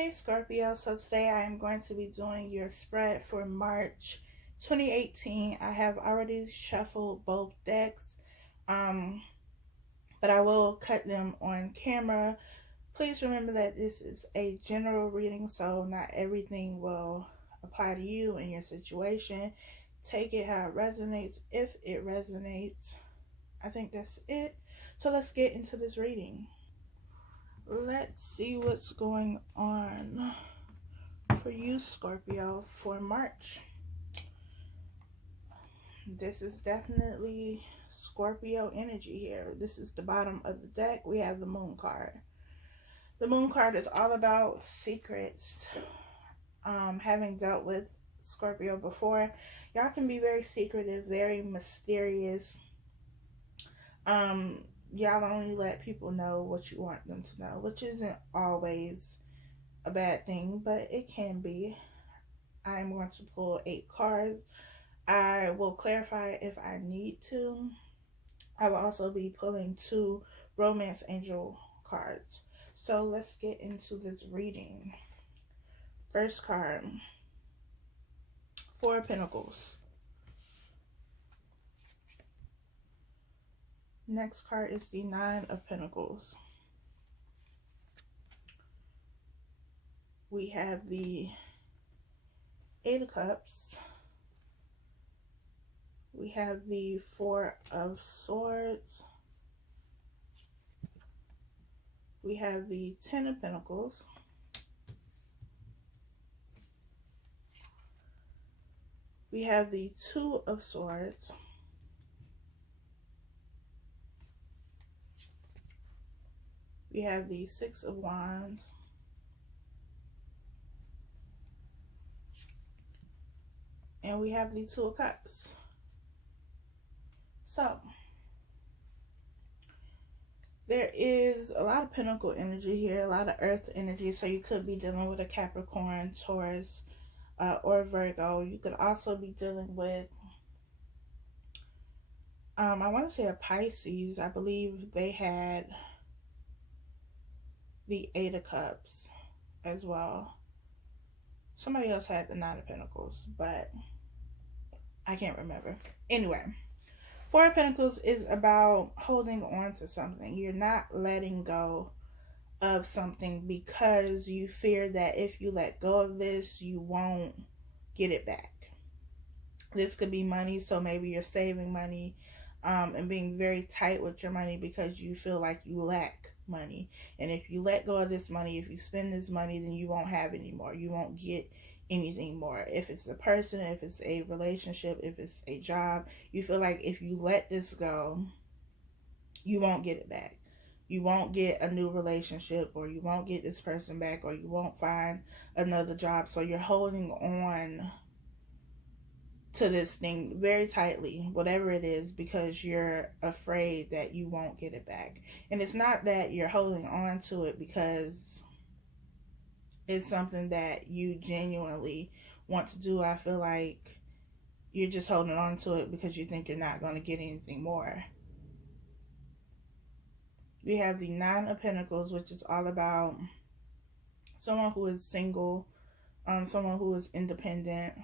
Hey Scorpio, so today I am going to be doing your spread for March 2018. I have already shuffled both decks, um, but I will cut them on camera. Please remember that this is a general reading, so not everything will apply to you and your situation. Take it how it resonates, if it resonates. I think that's it. So let's get into this reading. Let's see what's going on for you, Scorpio, for March. This is definitely Scorpio energy here. This is the bottom of the deck. We have the Moon card. The Moon card is all about secrets. Having dealt with Scorpio before, y'all can be very secretive, very mysterious. Y'all only let people know what you want them to know, which isn't always a bad thing, but it can be. I'm going to pull 8 cards. I will clarify if I need to. I will also be pulling 2 romance angel cards. So let's get into this reading. First card, 4 of Pentacles. Next card is the 9 of Pentacles. We have the 8 of Cups. We have the 4 of Swords. We have the 10 of Pentacles. We have the 2 of Swords. We have the 6 of Wands. And we have the 2 of Cups. So, there is a lot of Pentacle energy here, a lot of Earth energy. So you could be dealing with a Capricorn, Taurus, or Virgo. You could also be dealing with, I want to say a Pisces. I believe they had the 8 of Cups as well. Somebody else had the 9 of Pentacles, but I can't remember. Anyway, 4 of Pentacles is about holding on to something. You're not letting go of something because you fear that if you let go of this, you won't get it back. This could be money, so maybe you're saving money and being very tight with your money because you feel like you lack money. And if you let go of this money, if you spend this money, then you won't have any more. You won't get anything more. If it's a person, if it's a relationship, if it's a job, you feel like if you let this go, you won't get it back. You won't get a new relationship, or you won't get this person back, or you won't find another job. So you're holding on to this thing very tightly, whatever it is, because you're afraid that you won't get it back. And it's not that you're holding on to it because it's something that you genuinely want to do. I feel like you're just holding on to it because you think you're not going to get anything more. We have the 9 of Pentacles, which is all about someone who is single, someone who is independent,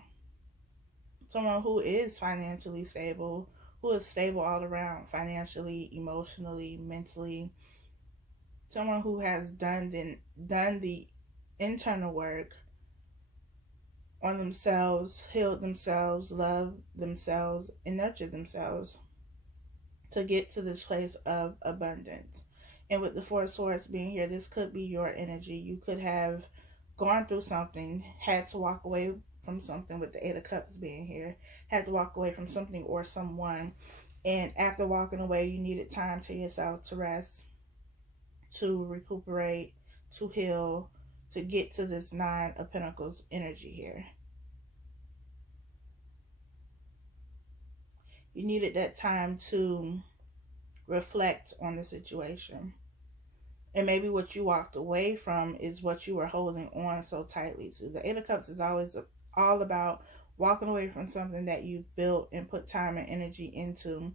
someone who is financially stable, who is stable all around, financially, emotionally, mentally. Someone who has done the internal work on themselves, healed themselves, loved themselves, and nurtured themselves to get to this place of abundance. And with the 4 of Swords being here, this could be your energy. You could have gone through something, had to walk away from something, with the 8 of Cups being here, had to walk away from something or someone, and after walking away, you needed time to yourself to rest, to recuperate, to heal, to get to this 9 of Pentacles energy here. You needed that time to reflect on the situation. And maybe what you walked away from is what you were holding on so tightly to. The 8 of Cups is always all about walking away from something that you built and put time and energy into,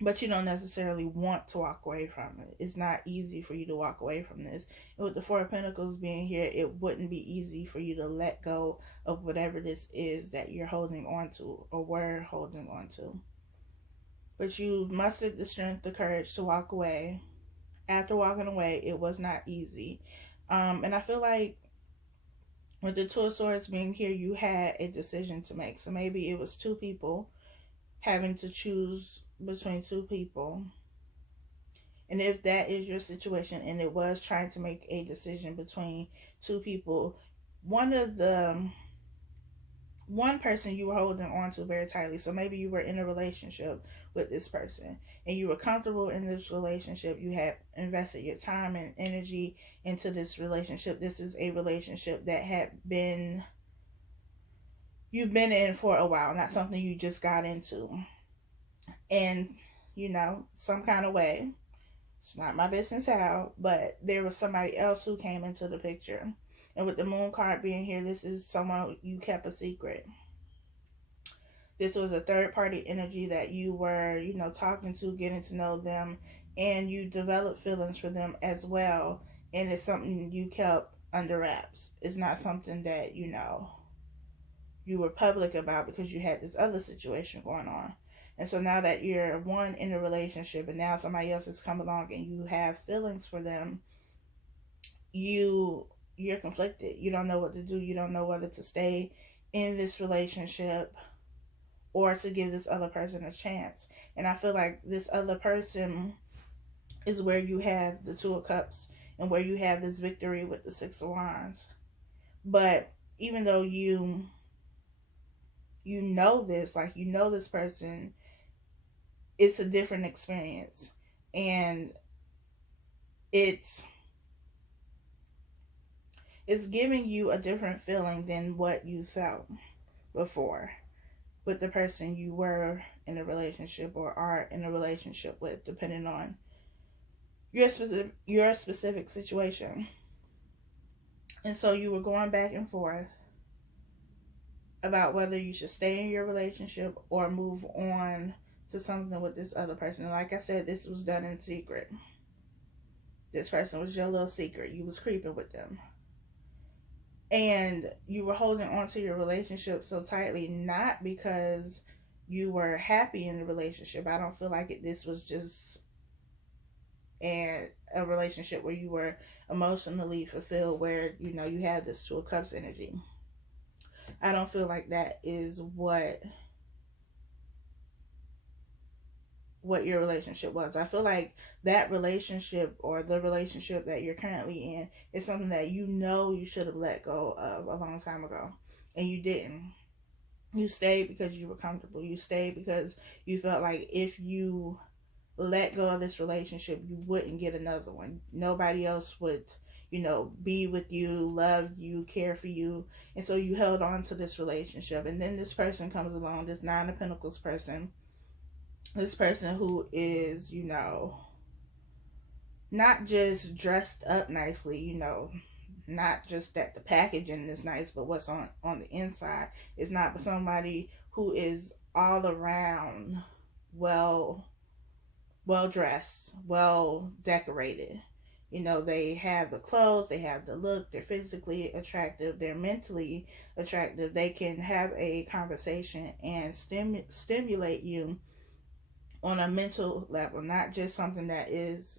but you don't necessarily want to walk away from it. It's not easy for you to walk away from this. And with the Four of Pentacles being here, it wouldn't be easy for you to let go of whatever this is that you're holding on to or were holding on to. But you mustered the strength, the courage to walk away. After walking away, it was not easy. And I feel like with the Two of Swords being here, you had a decision to make. So maybe it was two people, having to choose between two people. And if that is your situation and it was trying to make a decision between two people, one person you were holding on to very tightly. So maybe you were in a relationship with this person and you were comfortable in this relationship. You had invested your time and energy into this relationship. This is a relationship that you've been in for a while, not something you just got into. And, some kind of way, it's not my business how, but there was somebody else who came into the picture. And with the Moon card being here, this is someone you kept a secret. This was a third party energy that you were, talking to, getting to know them, and you developed feelings for them as well. And it's something you kept under wraps. It's not something that, you were public about because you had this other situation going on. And so now that you're in a relationship and now somebody else has come along and you have feelings for them, you're conflicted. You don't know what to do. You don't know whether to stay in this relationship or to give this other person a chance. And I feel like this other person is where you have the Two of Cups and where you have this victory with the Six of Wands. But even though you know this, like this person, it's a different experience. And it's giving you a different feeling than what you felt before with the person you were in a relationship or are in a relationship with, depending on your specific situation. And so you were going back and forth about whether you should stay in your relationship or move on to something with this other person. And like I said, this was done in secret. This person was your little secret. You was creeping with them. And you were holding on to your relationship so tightly, not because you were happy in the relationship. I don't feel like this was just a relationship where you were emotionally fulfilled, where, you had this Two of Cups energy. I don't feel like that is what your relationship was. I feel like that relationship or the relationship that you're currently in is something that you should have let go of a long time ago. And you didn't. You stayed because you were comfortable. You stayed because you felt like if you let go of this relationship, you wouldn't get another one. Nobody else would, be with you, love you, care for you. And so you held on to this relationship. And then this person comes along, this Nine of Pentacles person. This person who is, not just dressed up nicely, not just that the packaging is nice, but what's on the inside is not somebody who is all around well dressed, well decorated. They have the clothes, they have the look, they're physically attractive, they're mentally attractive. They can have a conversation and stimulate you on a mental level, not just something that is,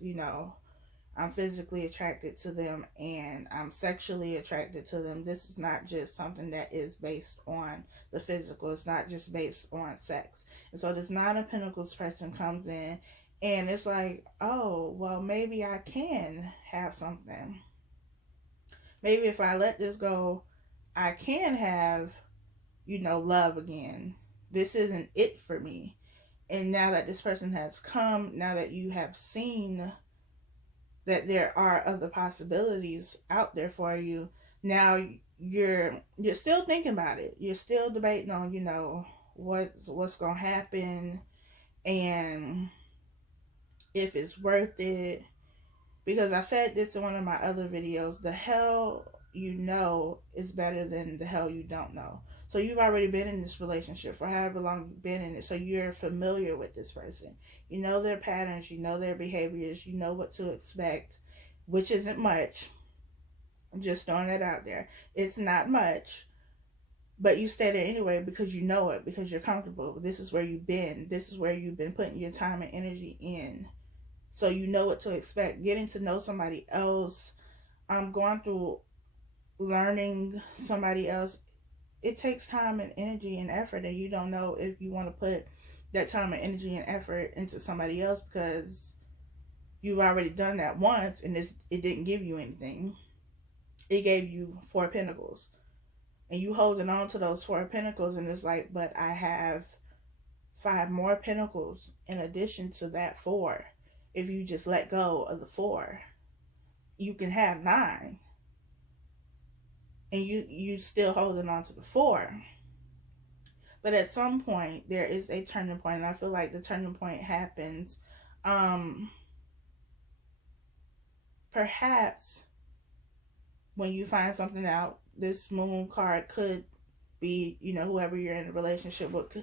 I'm physically attracted to them and I'm sexually attracted to them. This is not just something that is based on the physical. It's not just based on sex. And so this Nine of Pentacles person comes in and it's like, oh, well, maybe I can have something. Maybe if I let this go, I can have, love again. This isn't it for me. And now that this person has come, now that you have seen that there are other possibilities out there for you, now you're still thinking about it. You're still debating on, what's going to happen and if it's worth it. Because I said this in one of my other videos, the hell you know is better than the hell you don't know. So you've already been in this relationship for however long you've been in it. So you're familiar with this person. You know their patterns. You know their behaviors. You know what to expect, which isn't much. I'm just throwing that out there. It's not much. But you stay there anyway because you know it, because you're comfortable. This is where you've been. This is where you've been putting your time and energy in. So you know what to expect. Getting to know somebody else, going through learning somebody else, it takes time and energy and effort, and you don't know if you want to put that time and energy and effort into somebody else because you've already done that once and it didn't give you anything. It gave you 4 pentacles. And you holding on to those 4 pentacles, and it's like, but I have 5 more pentacles in addition to that 4. If you just let go of the 4, you can have 9. And you still holding on to the 4. But at some point, there is a turning point. And I feel like the turning point happens, perhaps when you find something out. This moon card could be, whoever you're in a relationship with,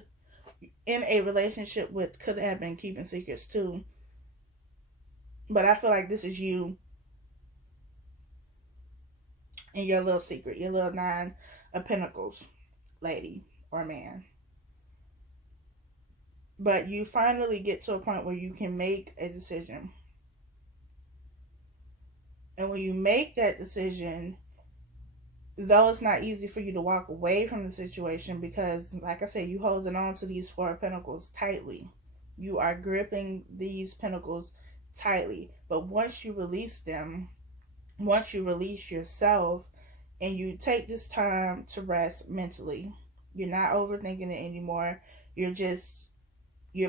could have been keeping secrets too. But I feel like this is you and your little secret, your little 9 of Pentacles lady or man. But you finally get to a point where you can make a decision. And when you make that decision, though it's not easy for you to walk away from the situation because, like I said, you holding on to these 4 pentacles tightly. You are gripping these pentacles tightly. But once you release them, once you release yourself and you take this time to rest mentally, you're not overthinking it anymore. You're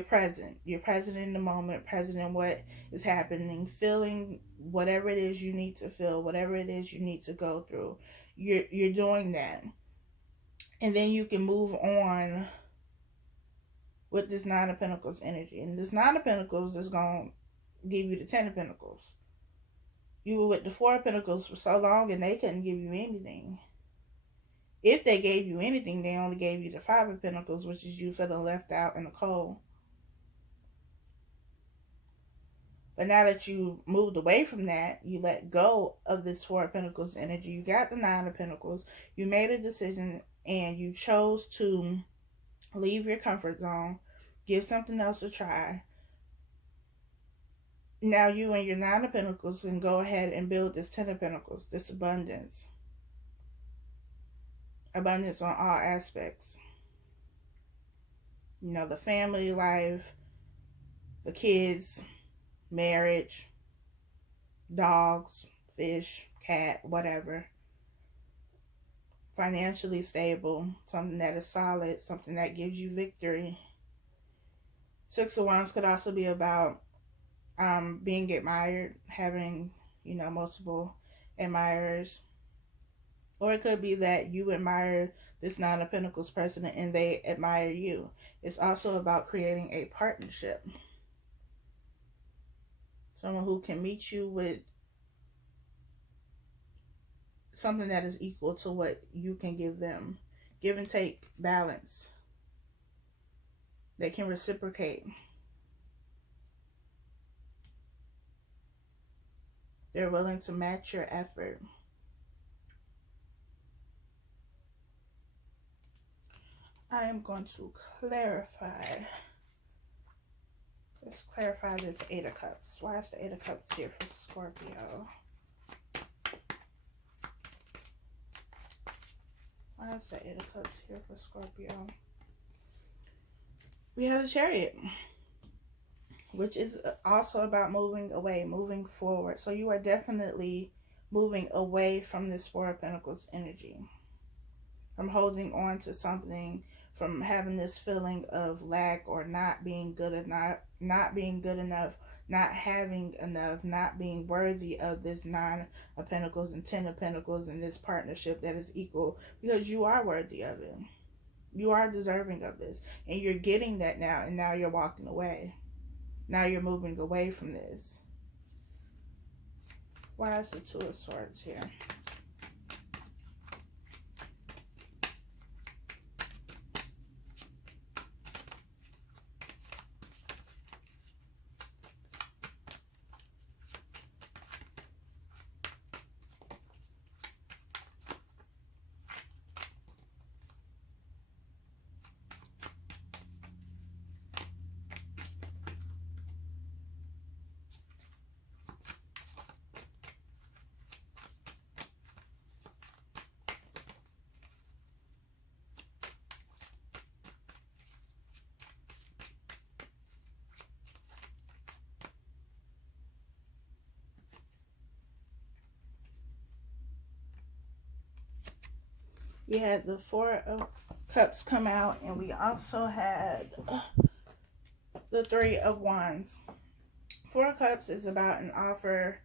present. You're present in the moment, present in what is happening, feeling whatever it is you need to feel, whatever it is you need to go through. You're doing that. And then you can move on with this 9 of Pentacles energy. And this 9 of Pentacles is going to give you the 10 of Pentacles. You were with the 4 of Pentacles for so long and they couldn't give you anything. If they gave you anything, they only gave you the 5 of Pentacles, which is you feeling left out in the cold. But now that you moved away from that, you let go of this 4 of Pentacles energy. You got the 9 of Pentacles. You made a decision and you chose to leave your comfort zone. Give something else a try. Now you and your 9 of Pentacles can go ahead and build this 10 of Pentacles. This abundance. Abundance on all aspects. The family life, the kids, marriage, dogs, fish, cat, whatever. Financially stable, something that is solid, something that gives you victory. 6 of Wands could also be about being admired, having, multiple admirers. Or it could be that you admire this 9 of Pentacles person and they admire you. It's also about creating a partnership. Someone who can meet you with something that is equal to what you can give them. Give and take, balance. They can reciprocate. They're willing to match your effort. I am going to clarify. Let's clarify this 8 of Cups. Why is the 8 of Cups here for Scorpio? Why is the 8 of Cups here for Scorpio? We have the Chariot, which is also about moving away, moving forward. So you are definitely moving away from this 4 of Pentacles energy. From holding on to something, from having this feeling of lack or not being good enough, not being good enough, not having enough, not being worthy of this 9 of Pentacles and 10 of Pentacles and this partnership that is equal, because you are worthy of it. You are deserving of this. And you're getting that now, and now you're walking away. Now you're moving away from this. Why is the 2 of Swords here? We had the Four of Cups come out, and we also had the Three of Wands. Four of Cups is about an offer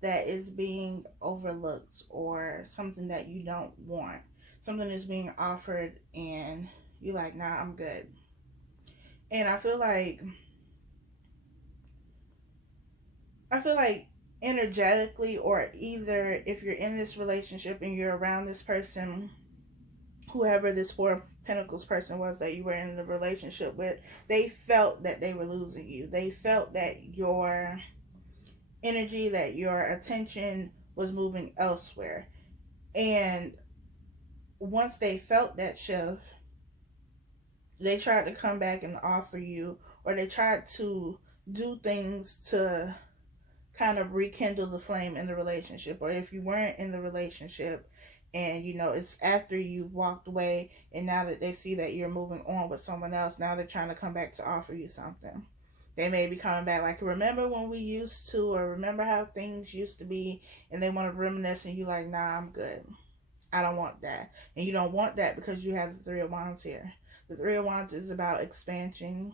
that is being overlooked, or something that you don't want. Something is being offered and you're like, nah, I'm good. And I feel like energetically, or either if you're in this relationship and you're around this person, whoever this Four of Pentacles person was that you were in the relationship with, they felt that they were losing you. They felt that your energy, that your attention was moving elsewhere. And once they felt that shift, they tried to come back and offer you, or they tried to do things to kind of rekindle the flame in the relationship. Or if you weren't in the relationship and it's after you walked away, and now that they see that you're moving on with someone else, now they're trying to come back to offer you something. They may be coming back like, remember when we used to, or remember how things used to be, and they want to reminisce, and you like, nah, I'm good. I don't want that. And you don't want that because you have the Three of Wands here. The Three of Wands is about expansion.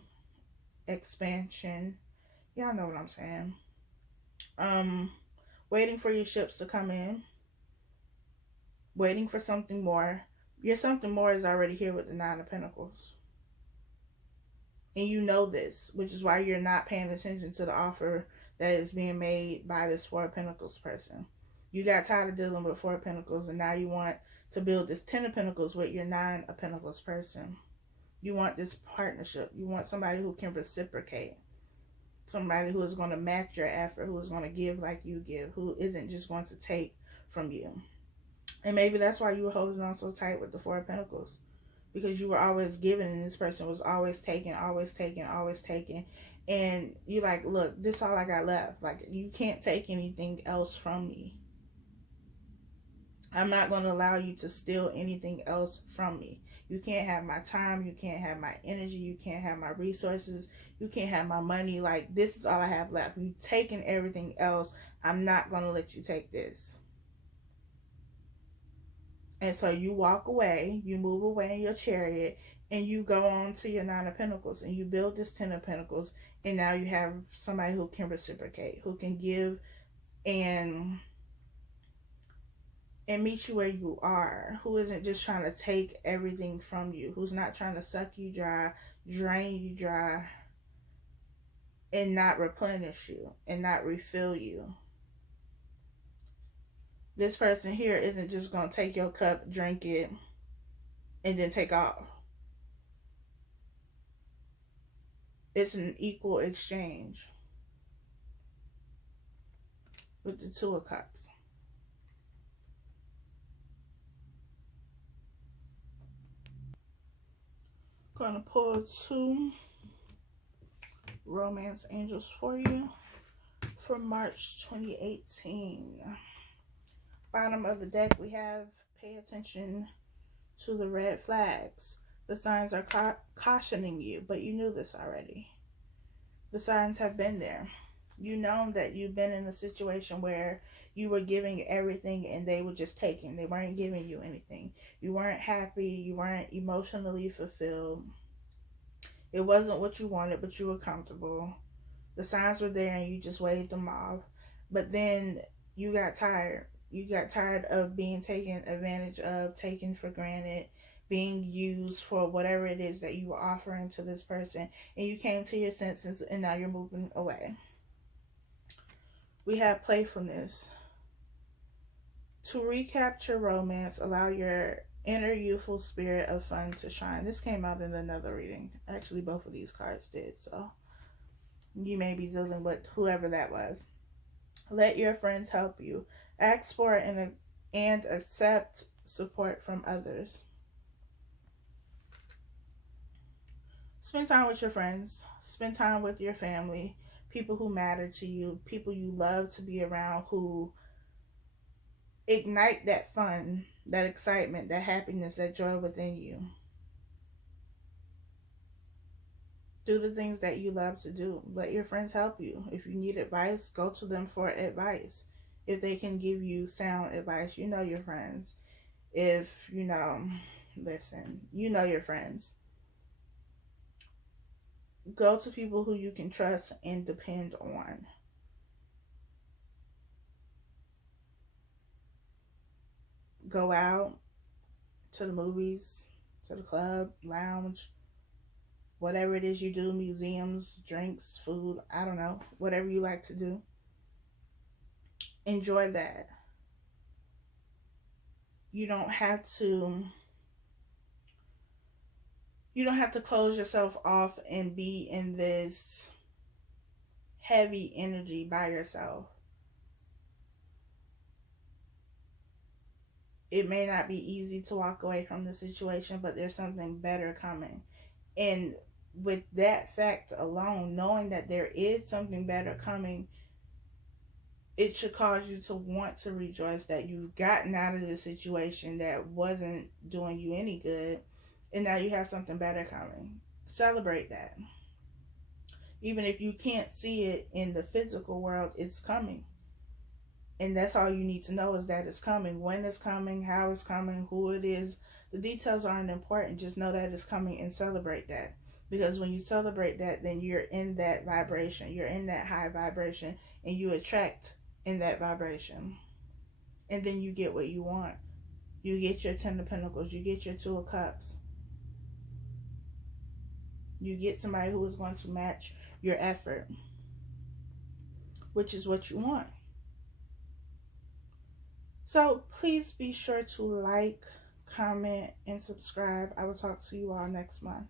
Y'all know what I'm saying. Waiting for your ships to come in. Waiting for something more. Your something more is already here with the Nine of Pentacles. And you know this, which is why you're not paying attention to the offer that is being made by this Four of Pentacles person. You got tired of dealing with Four of Pentacles, and now you want to build this Ten of Pentacles with your Nine of Pentacles person. You want this partnership. You want somebody who can reciprocate. Somebody who is going to match your effort, who is going to give like you give, who isn't just going to take from you. And maybe that's why you were holding on so tight with the Four of Pentacles. Because you were always giving, and this person was always taking, always taking, always taking. And you like, look, this is all I got left. Like, you can't take anything else from me. I'm not going to allow you to steal anything else from me. You can't have my time. You can't have my energy. You can't have my resources. You can't have my money. Like, this is all I have left. You've taken everything else. I'm not going to let you take this. And so you walk away, you move away in your chariot, and you go on to your Nine of Pentacles, and you build this Ten of Pentacles, and now you have somebody who can reciprocate, who can give and meet you where you are, who isn't just trying to take everything from you, who's not trying to suck you dry, drain you dry, and not replenish you, and not refill you. This person here isn't just going to take your cup, drink it, and then take off. It's an equal exchange with the Two of Cups. Going to pull 2 romance angels for you for March 2018. Bottom of the deck, we have pay attention to the red flags. The signs are cautioning you, but you knew this already. The signs have been there. You know that you've been in a situation where you were giving everything and they were just taking. They weren't giving you anything. You weren't happy. You weren't emotionally fulfilled. It wasn't what you wanted, but you were comfortable. The signs were there and you just waved them off. But then you got tired. You got tired of being taken advantage of, taken for granted, being used for whatever it is that you were offering to this person. And you came to your senses, and now you're moving away. We have playfulness. To recapture romance, allow your inner youthful spirit of fun to shine. This came out in another reading. Actually, both of these cards did, so you may be dealing with whoever that was. Let your friends help you. Ask for and accept support from others. Spend time with your friends. Spend time with your family. People who matter to you. People you love to be around, who ignite that fun, that excitement, that happiness, that joy within you. Do the things that you love to do. Let your friends help you. If you need advice, go to them for advice. If they can give you sound advice, you know your friends. If, you know, listen, you know your friends. Go to people who you can trust and depend on. Go out to the movies, to the club, lounge, whatever it is you do, museums, drinks, food, I don't know, whatever you like to do. Enjoy that. You don't have to close yourself off and be in this heavy energy by yourself. It may not be easy to walk away from the situation, but there's something better coming. And with that fact alone, knowing that there is something better coming, it should cause you to want to rejoice that you've gotten out of the situation that wasn't doing you any good, and now you have something better coming. Celebrate that. Even if you can't see it in the physical world, it's coming. And that's all you need to know, is that it's coming. When it's coming, how it's coming, who it is. The details aren't important. Just know that it's coming and celebrate that. Because when you celebrate that, then you're in that vibration. You're in that high vibration, and you attract in that vibration. And then you get what you want. You get your 10 of Pentacles. You get your 2 of Cups. You get somebody who is going to match your effort, which is what you want. So please be sure to like, comment, and subscribe. I will talk to you all next month.